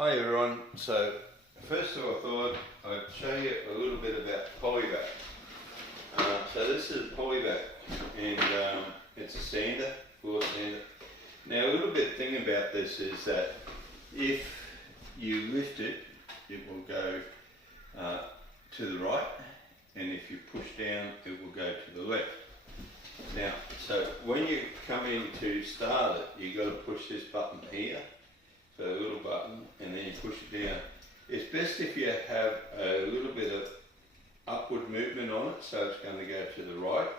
Hi everyone, so first of all I thought I'd show you a little bit about Polivac. So this is Polivac and it's a sander, floor sander. Now a little bit thing about this is that if you lift it, it will go to the right, and if you push down it will go to the left. Now, so when you come in to start it, you've got to push this button here. So a little button, and then you push it down. It's best if you have a little bit of upward movement on it, so it's going to go to the right,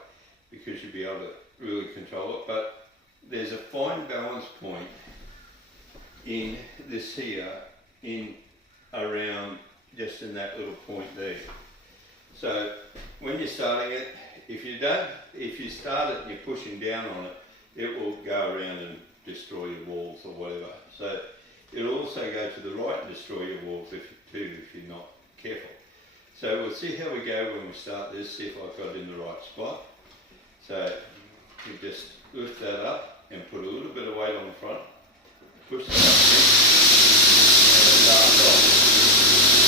because you'll be able to really control it. But there's a fine balance point in this here, in around just in that little point there. So when you're starting it, if you start it and you're pushing down on it, it will go around and destroy your walls or whatever. So it'll also go to the right and destroy your walls if you're not careful. So we'll see how we go when we start this, see if I've got it in the right spot. So you just lift that up and put a little bit of weight on the front, push that up again, and it starts off.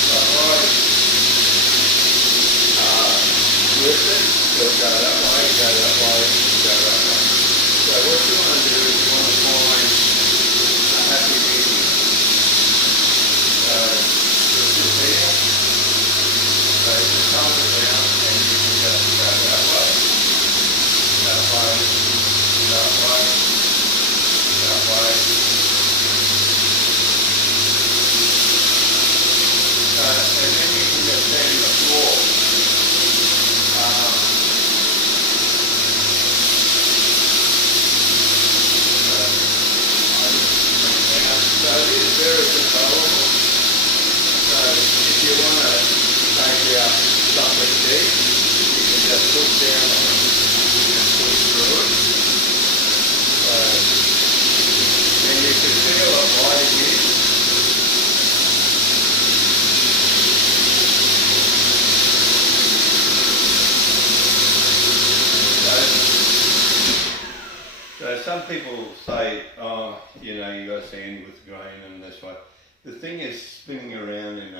So lift it, it'll go that way, go that way, go that way. So what you want to do is you want to find a happy medium. So this is here, so you just turn it around and you can just go that way, that way, that way, that way. And then you can just sand the floor. So it is very controllable. So if you want to take out something deep, you can just push down on it and push through it. So, and you can feel it right here. So some people say, oh, you know, you got to sand with grain and this way. The thing is spinning around in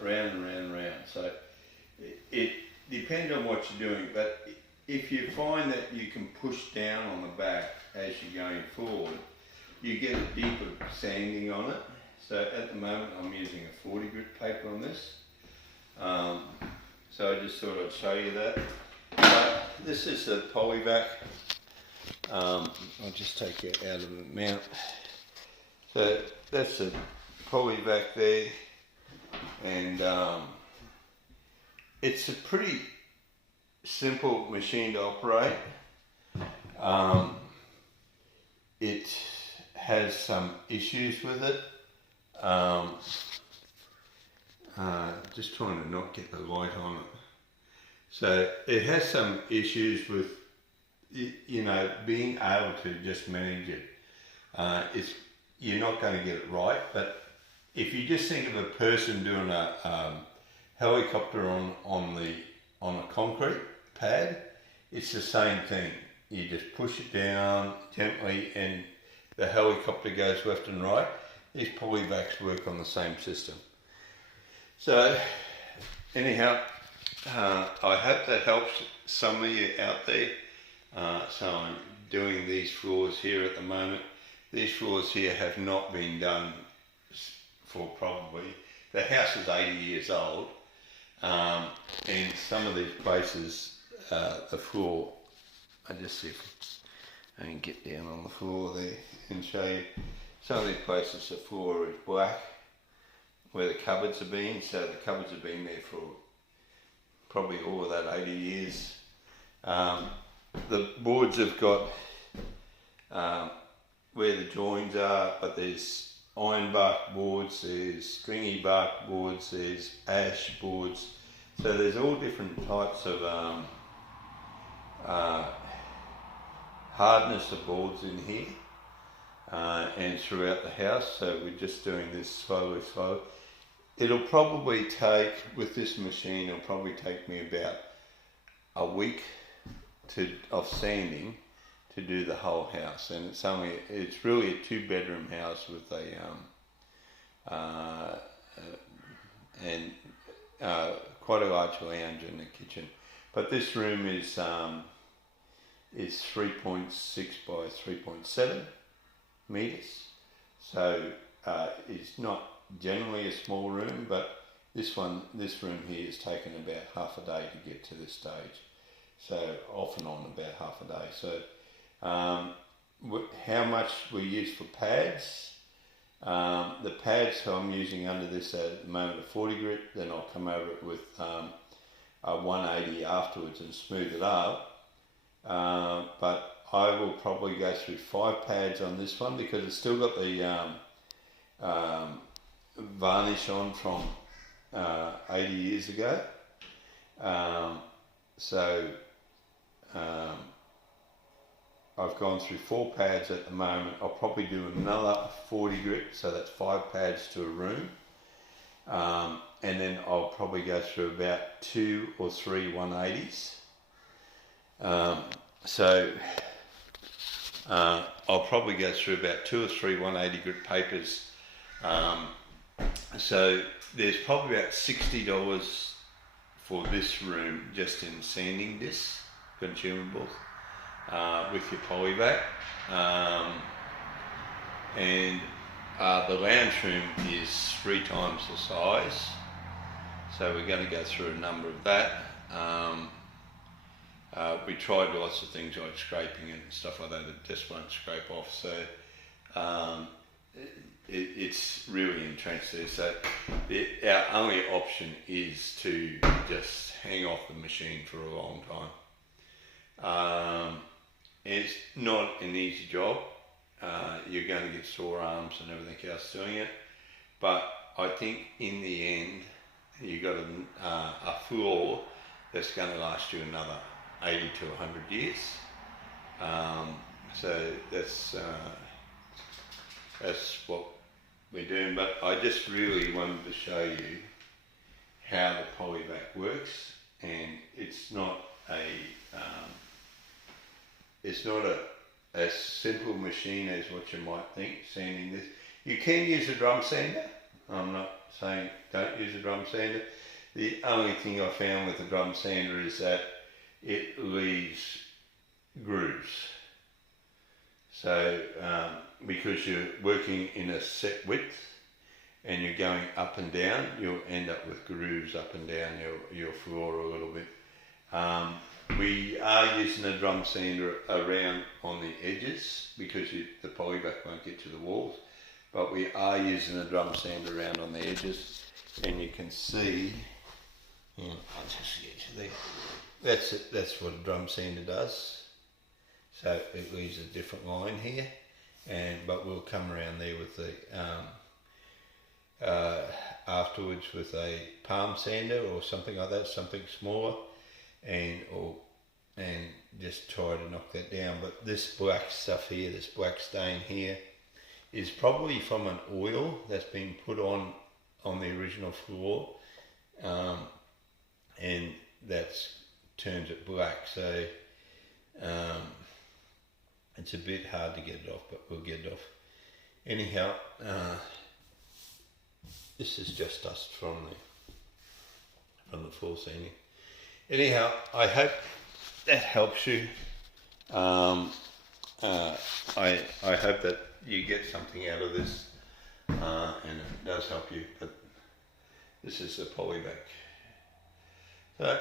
round and round and round. So it depends on what you're doing. But if you find that you can push down on the back as you're going forward, you get a deeper sanding on it. So at the moment I'm using a 40 grit paper on this. So I just thought I'd show you that. But this is the Polivac. I'll just take it out of the mount. So that's a Polivac there, and it's a pretty simple machine to operate. It has some issues with it. Just trying to not get the light on it. So it has some issues with, you know, being able to just manage it. You're not going to get it right, but if you just think of a person doing a helicopter on a concrete pad, it's the same thing. You just push it down gently and the helicopter goes left and right. These Polivacs work on the same system. So anyhow, I hope that helps some of you out there. So I'm doing these floors here at the moment. These floors here have not been done for probably, the house is 80 years old, and some of these places, the floor, I just see if I can get down on the floor there and show you. Some of these places the floor is black, where the cupboards have been, so the cupboards have been there for probably all of that 80 years. The boards have got where the joins are, but there's iron bark boards, there's stringy bark boards, there's ash boards. So there's all different types of hardness of boards in here and throughout the house. So we're just doing this slowly. It'll probably take, with this machine, it'll probably take me about a week of sanding to do the whole house, and it's really a 2-bedroom house with a and quite a large lounge in the kitchen. But this room is 3.6 by 3.7 meters, so it's not generally a small room, but this room here has taken about half a day to get to this stage, so off and on about half a day. So how much we use for pads, the pads I'm using under this at the moment are 40 grit, then I'll come over it with a 180 afterwards and smooth it up, but I will probably go through 5 pads on this one because it's still got the varnish on from 80 years ago, so I've gone through 4 pads at the moment. I'll probably do another 40 grit, so that's 5 pads to a room, and then I'll probably go through about 2 or 3 180s. I'll probably go through about 2 or 3 180 grit papers. So there's probably about $60 for this room just in sanding discs, consumables, with your Polivac. And the lounge room is 3 times the size, so we're going to go through a number of that. We tried lots of things like scraping and stuff like that just won't scrape off, so it's really entrenched there. So our only option is to just hang off the machine for a long time. It's not an easy job. You're going to get sore arms and everything else doing it, but I think in the end you got a floor that's going to last you another 80 to 100 years. So that's what we're doing. But I just really wanted to show you how the Polivac works, and it's not a simple machine as what you might think, sanding this. You can use a drum sander. I'm not saying don't use a drum sander. The only thing I found with the drum sander is that it leaves grooves. So because you're working in a set width and you're going up and down, you'll end up with grooves up and down your floor a little bit. We are using a drum sander around on the edges because the Polivac won't get to the walls, but we are using a drum sander around on the edges, and you can see, I'll just get to there. That's what a drum sander does. So it leaves a different line here, but we'll come around there with the afterwards with a palm sander or something like that, something smaller, and just try to knock that down. But this black stuff here, this black stain here, is probably from an oil that's been put on the original floor, and that's turns it black. So it's a bit hard to get it off, but we'll get it off. Anyhow, this is just dust from the floor sanding. Anyhow, I hope that helps you. I hope that you get something out of this, and it does help you. But this is a Polivac. So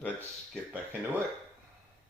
let's get back into work.